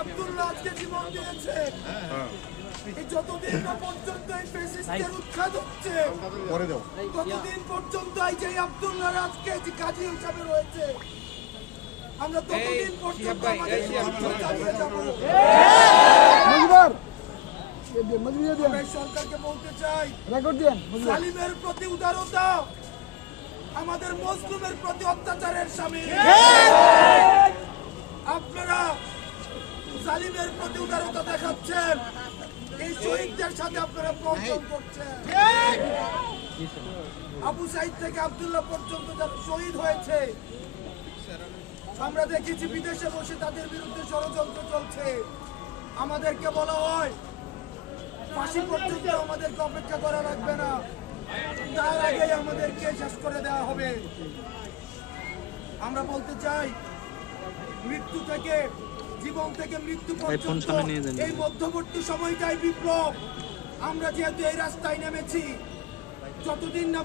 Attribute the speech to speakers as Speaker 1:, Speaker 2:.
Speaker 1: আব্দুল্লাহ আজকে জীবন দিয়েছে। যতদিন না পর্যন্ত এই ফেসিস্টের উচ্ছেদ হচ্ছে ততদিন পর্যন্ত এই যে আব্দুল্লাহ আজকে কাজী হিসাবে রয়েছে আমরা ততদিন পর্যন্ত আমাদের চালিয়ে যাব।
Speaker 2: মজুবার মজুরিয়া দেন
Speaker 1: আমরা এই সরকারকে বলতে চাই
Speaker 2: রেকর্ড দেন মজুবার
Speaker 1: সালিমের প্রতি উদারতা আমাদের মজলুমের প্রতি অত্যাচারের সামিল সালিমের প্রতি উদারতা দেখাচ্ছেন। এই শহীদদের সাথে আপনারা প্রশ্ন করছেন। আবু সাইদ থেকে আব্দুল্লাহ পর্যন্ত যারা শহীদ হয়েছে, আমরা দেখেছি বিদেশে বসে তাদের বিরুদ্ধে ষড়যন্ত্র চলছে। আমাদেরকে বলা হয়, ফাঁসি পর্যন্ত আমাদেরকে অপেক্ষা করা লাগবে না। তার আগেই আমাদেরকে শেষ করে দেওয়া হবে। আমরা বলতে চাই মৃত্যু থেকে জীবন থেকে মৃত্যু পর্যন্ত এই মধ্যবর্তী সময়টাই বিপ্লব। আমরা যেহেতু এই রাস্তায় নেমেছি যতদিন না